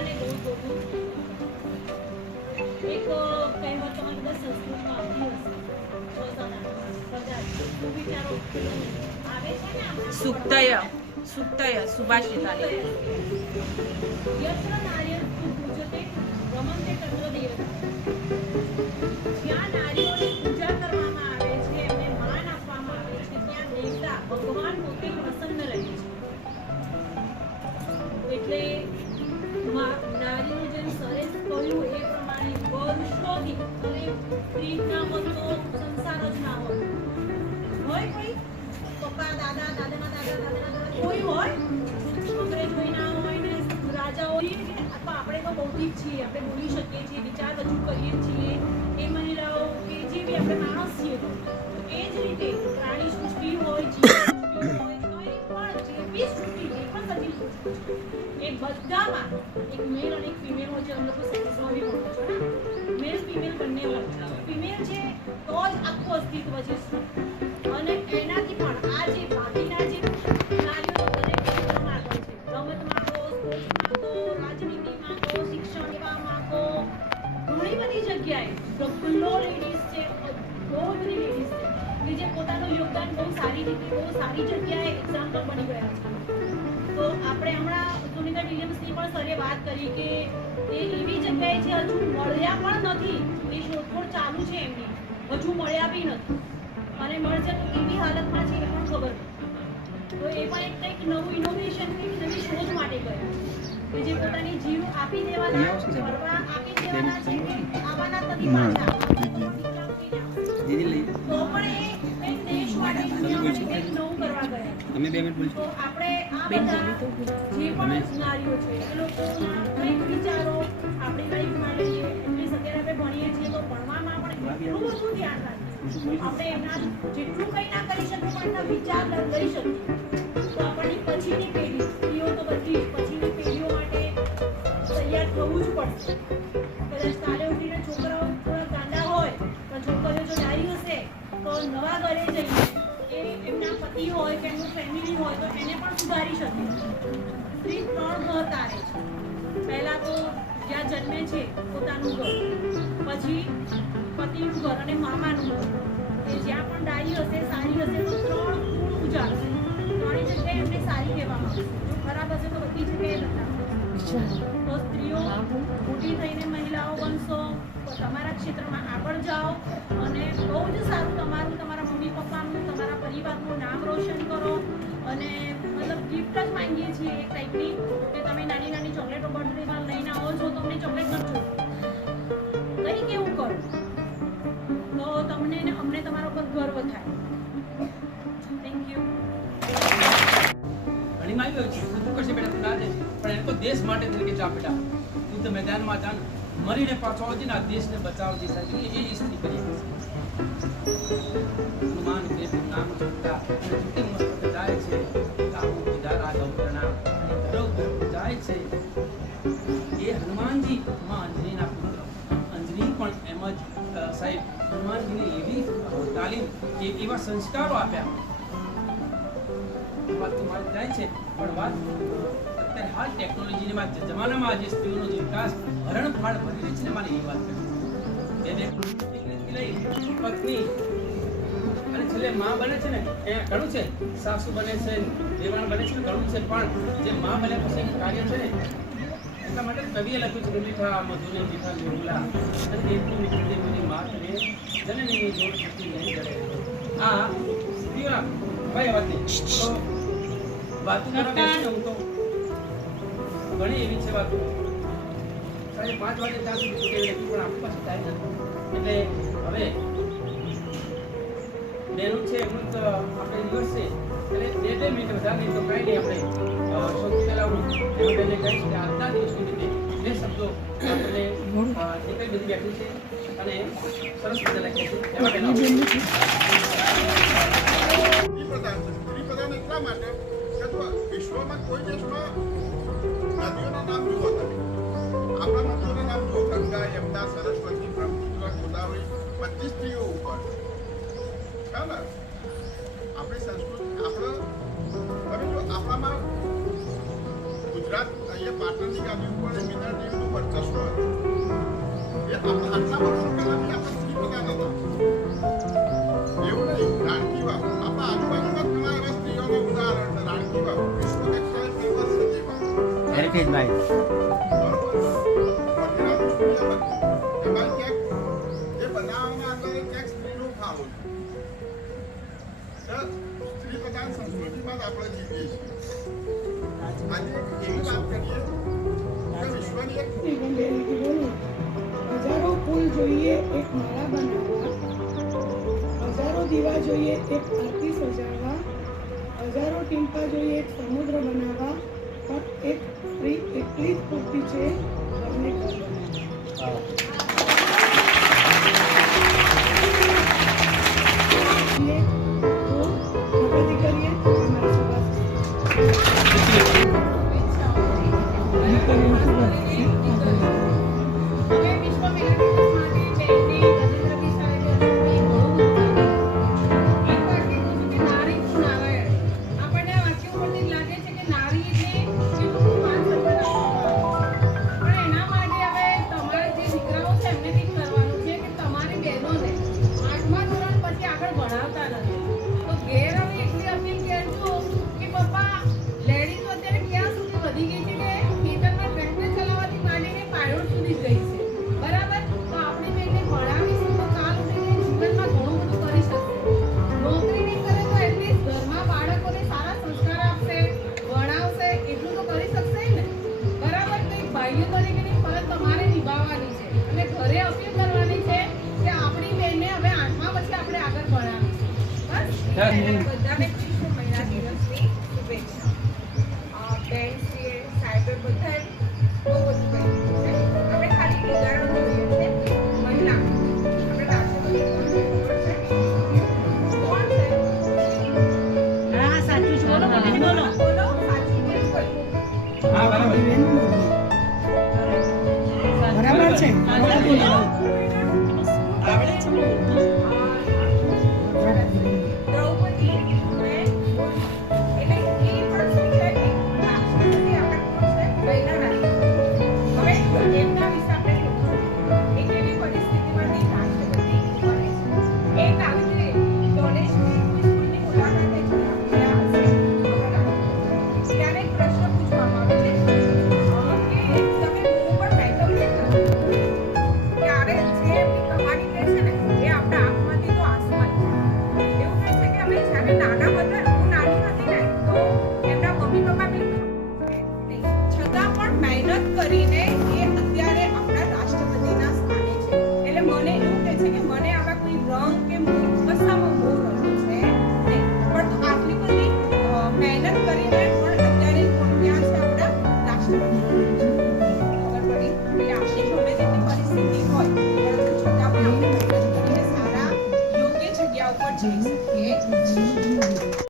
અને બહુ ખોટું એક કહેવત તમે બધા સંસ્કૃતમાં આવતી હશે વિચારો આવે છે ને સુક્તય સુભાષિતાની યત્ર નાર્યસ્તુ પૂજતે રમન્તે તત્ર દેવતા. જ્યાં નારીઓની પૂજા કરવામાં આવે છે, એમને માન આપવામાં આવે છે, ત્યાં દેવતા ભગવાન પોતે પ્રસન્ન રહે છે. એટલે નારીનું જેમ સરે કહ્યું એ પ્રમાણે વર્ષોથી અને સ્ત્રી ના હોત તો સંસાર જ ના હોત. હોય કોઈ પપ્પા દાદા દાદાના દાદા દાદાના દાદા કોઈ હોય અંગ્રેજ હોય ના હોય ને રાજા હોય કે આપણે તો બૌદ્ધિક છીએ, આપણે બોલી શકીએ છીએ, વિચાર રજૂ કરીએ છીએ, એ મહિલાઓ કે જે બી આપણે માણસ છીએ તો એ જ રીતે પ્રાણી સૃષ્ટિ હોય જીવ સૃષ્ટિ હોય કંઈ પણ જે બી સૃષ્ટિ જે પણ સજીવ સૃષ્ટિ એ બધામાં એક મેલ અને એક ફિમેલ હોય છે. અમે લોકો સાયન્સમાં બી ભણો છો ને મેલ ફિમેલ બંને હોય છે. ફિમેલ છે તો જ આખું અસ્તિત્વ છે અને એનાથી પણ આ જે બાકીના જે નારીઓ દરેક ક્ષેત્રમાં આગળ છે. રમતમાં કહો, સ્પોર્ટ્સમાં કહો, રાજનીતિમાં કહો, શિક્ષણ સેવામાં કહો, ઘણી બધી જગ્યાએ પ્રફુલ્લો લેડીઝ છે, બહુ બધી લેડીઝ છે કે જે પોતાનું યોગદાન બહુ સારી રીતે બહુ સારી જગ્યાએ એક્ઝામ્પલ બની ગયા છે. તો આપણે હમણાં સુનિતા વિલિયમ્સની પણ સરે વાત કરી કે એ એવી જગ્યાએ છે હજુ મળ્યા પણ નથી, એ શોધખોળ ચાલુ છે એમની, હજુ મળ્યા બી નથી અને મળશે તો કેવી હાલતમાં છે એ પણ ખબર નથી. તો એ પણ એક કંઈક નવું ઇનોવેશન કંઈક નવી શોધ માટે ગયા કે જે પોતાની જીવ આપી દેવાના કરવા આપી દેવાના છે કે આવવાના નથી પાછા તો પણ એ કંઈક દેશ માટે દુનિયા માટે કંઈક નવું કરવા ગયા. અમે 2 મિનિટ બોલીશું. તો આપણે આ બધા જે પણ નારીઓ છે એ લોકોના કંઈક વિચારો આપણી લાઈફમાં લઈએ. એટલી અત્યારે આપણે ભણીએ છીએ તો ભણવામાં પણ એટલું બધું ધ્યાન રાખીએ આપણે એમના જેટલું કંઈ ના કરી શકીએ પણ એમના વિચાર લઈ શકીએ તો આપણની પછીની પેઢી સ્ત્રીઓ તો બધી પછીની પેઢીઓ માટે તૈયાર થવું જ પડશે. કદાચ કાલે ઉઠીને છોકરાઓ થોડા ગાંડા હોય પણ છોકરીઓ જો ડાઈ હશે તો નવા ઘરે જઈને એ એમના પતિ હોય કે એમનું ફેમિલી હોય તો એને પણ સુધારી શકે. સ્ત્રી 3 ઘર તારે છે. પહેલાં તો જ્યાં જન્મે છે પોતાનું ઘર, પછી પતિનું ઘર અને મામાનું ઘર. એ જ્યાં પણ ડાઈ હશે સારી હશે તો 3 ગુણ ઉજાડશે. 3 જગ્યાએ એમને સારી કહેવામાં આવશે. જો ખરાબ હશે તો બધી જગ્યાએ બતાવશે. તો સ્ત્રીઓ મોટી થઈને મહિલાઓ બનશો તો તમારા ક્ષેત્રમાં આગળ જાઓ અને બહુ જ સારું તમારું તમારા મમ્મી પપ્પાનું તમારા પરિવારનું નામ રોશન કરો. અને મતલબ ગિફ્ટ જ માંગીએ છીએ એક ટાઈપની કે તમે નાની નાની ચોકલેટો બર્થડેમાં લઈને આવો છો તો અમને ચોકલેટ નથી જોઈતી, કંઈક એવું કરો તો તમને ને અમને તમારા ઉપર ગર્વ થાય. Thank you. ઘણી માં આવ્યો છે તું કરશે બેટા તું ના જાય પણ એને તો દેશ માટે તરીકે જા બેટા તું તો મેદાનમાં જા મરીને પાછો આવજે ને આ દેશને બચાવજે સાહેબ એ સ્ત્રી કરી હનુમાન કે નામ છોટા અને મસ્ત જાય છે કાબુ કિદારા ગૌતના ધરો જાય છે એ હનુમાનજી માં અંજનીના પુત્ર અંજની પણ એમ જ સાહેબ હનુમાનજીને એવી તાલીમ એવા સંસ્કારો આપ્યા. વાત તો મારી જાય છે પણ વાત અત્યારે હાલ ટેકનોલોજીના જમાનામાં આજે સ્ત્રીઓનો જે વિકાસ હરણફાળ ભરી રહી છે ને મારે એ વાત કરી લઈ પત્ની અને છેલ્લે માં બને છે ને એ ઘણું છે, સાસુ બને છે, દેવાણ બને છે ઘણું છે પણ જે માં બન્યા પછી કાર્ય છે ને એટલા માટે કવિએ લખ્યું છે કે મીઠા મધુને મીઠા નિર્મલા અને દેવની નીકળી મને માત ને જનનીની જોડ શક્તિ નહીં કરે. આ સ્ત્રીઓના ભાઈ વાતની તો વાતો કરવા બેસું હું તો ઘણી એવી છે વાતો 5:30 વાગે ત્યાં સુધી પણ આપણી પાસે ટાઈમ નથી એટલે હવે બેનું છે એમનું તો આપણે દિવસ છે એટલે 2 મિનિટ વધારે નહીં તો કાંઈ નહીં આપણે સૌથી પહેલાં હું એનું બેને કહીશ કે આજના દિવસની રીતે 2 શબ્દો આપણે જે કંઈ બધી બેઠી છે અને સરસ રીતે લખીએ છીએ એમાં બેનો સ્ત્રીપ્રધાન એટલા માટે કે વિશ્વમાં કોઈ દેશમાં નદીઓના નામ જુઓ તમે આપણા નદીઓના નામ જુઓ ગંગા યમુના સરસ્વતી બ્રહ્મપુત્ર ગોદાવરી બધી સ્ત્રીઓ ઉપર બરાબર. આપણી સંસ્કૃતિ આપણે તમે જો આપણામાં ગુજરાત અહીંયા પાટણની ગાદી ઉપર મીના આપણે આટલા વર્ષો પહેલા બી આપણે સ્ત્રીપ્રધાન હતા. એવું નહીં. રાણકી વાવ આપણા આજુબાજુમાં ઘણા એવા સ્ત્રીઓના ઉદાહરણ છે. રાણકી વાવ વિશ્વ કક્ષાએ ફેમસ છે તે વાવ. હેરિટેજ બાય બરોબર. વઢેરાનું સૂર્ય મંદિર. એમાં ક્યાંક એ બનાવવામાં અંદર ક્યાંક સ્ત્રીનો ફાળો છે. સ્ત્રીપ્રધાન સંસ્કૃતિમાં જ આપણે જીવીએ છીએ. આજે એક એવી વાત કરીએ કે વિશ્વની એક હજારો ફૂલ જોઈએ એક માળા બનાવવા, હજારો દીવા જોઈએ એક આરતી સજાવવા, હજારો ટીમ્પા જોઈએ એક સમુદ્ર બનાવવા, પણ એક સ્ત્રી એટલી જ પૂરતી છે ઘરને ઘર બનાવવા. તો પ્રગતિ કરીએ અમારા સુભાષ હવે વિશ્વ મહિલા દિવસ માટે બેનને ગજેન્દ્ર વિશાળે ઘણું બધું એક વાક્ય કહું છું કે નારી તું નારાયણ. આપણને આ વાક્ય ઉપરથી જ લાગે છે કે નારી એટલે કેટલું માન સન્માન આપવામાં આવે છે. પણ એના માટે હવે તમારે જે દીકરાઓ છે એમને કંઈક કરવાનું છે કે તમારી બહેનોને 8મા ધોરણ પછી આગળ ભણાવતા નથી. તો ઘેર હવે એટલી અપીલ કરજો કે પપ્પા લેડીઝો અત્યારે ક્યાં સુધી વધી ગઈ છે કે ખેતરમાં ટ્રેક્ટર ચલાવવાથી માંડીને પાયોડ સુધી જ ગઈ છે. બરાબર? તો આપણે બેનને ભણાવીશું તો કાલ ઉઠીને જીવનમાં ઘણું બધું કરી શકશે. નોકરી નહીં કરે તો એટલીસ્ટ ઘરમાં બાળકોને સારા સંસ્કાર આપશે, ભણાવશે, એટલું તો કરી શકશે ને. બરાબર? તો એક ભાઈઓ તરીકેની ફરજ તમારે નિભાવવાની છે અને ઘરે અપીલ કરવાની છે કે આપણી બેનને હવે 8મા પછી આપણે આગળ ભણાવીશું. બસ બધાને વિશ્વ મહિલા દિવસની શુભેચ્છા. બેનશ્રીએ સાહેબે બધાએ બહુ બધું કહ્યું છે. આપણે ખાલી ઉદાહરણ જોઈએ છે મહિલા. આપણે રાષ્ટ્રપતિ કોણ છે ખબર છે? કોણ છે? હા સાચું છે. બોલો બોલો બોલો. બોલો સાચું કેમ કહ્યું? હા બરાબર. બરાબર છે. દ્રૌપદી મેં એટલે એ પણ શું છે કે રાષ્ટ્રપતિ આપણે કોણ છે? મહિલા રાષ્ટ્રપતિ. હવે એમના વિશે આપણે થોડું એક એવી પરિસ્થિતિમાંથી રાષ્ટ્રપતિ બને છે. એક આવી રીતે ડોનેશનની સ્કૂલની મુલાકાતે ગયા હશે આપણા રાષ્ટ્રપતિ. ત્યારે એક પ્રશ્ન પૂછવામાં આવે છે કે તમે હું પણ બેકઅપ ત્યારે જે એમની કમાણી કહે છે ને એ આપણા આંખમાંથી તો આસમાન છે. એવું કહે છે કે અમે જ્યારે નાના હતા, હું નાની હતી ને તો એમના મમ્મી પપ્પા બી નહીં. છતાં પણ મહેનત કરીને એ અત્યારે આપણા રાષ્ટ્રપતિના સ્થાને છે. એટલે મને એવું કહે છે કે મને આવા કોઈ રંગ કે કશામાં મોહ રહ્યો છે નહીં. પણ તો આટલી બધી મહેનત કરીને પણ અત્યારે કોણ ક્યાં છે આપણા રાષ્ટ્રપતિ. ખબર પડી? એટલે આપણી ગમે તેટલી પરિસ્થિતિ હોય પરંતુ છતાં પણ આપણે મહેનત કરીને સારા યોગ્ય જગ્યા ઉપર જઈ શકીએ.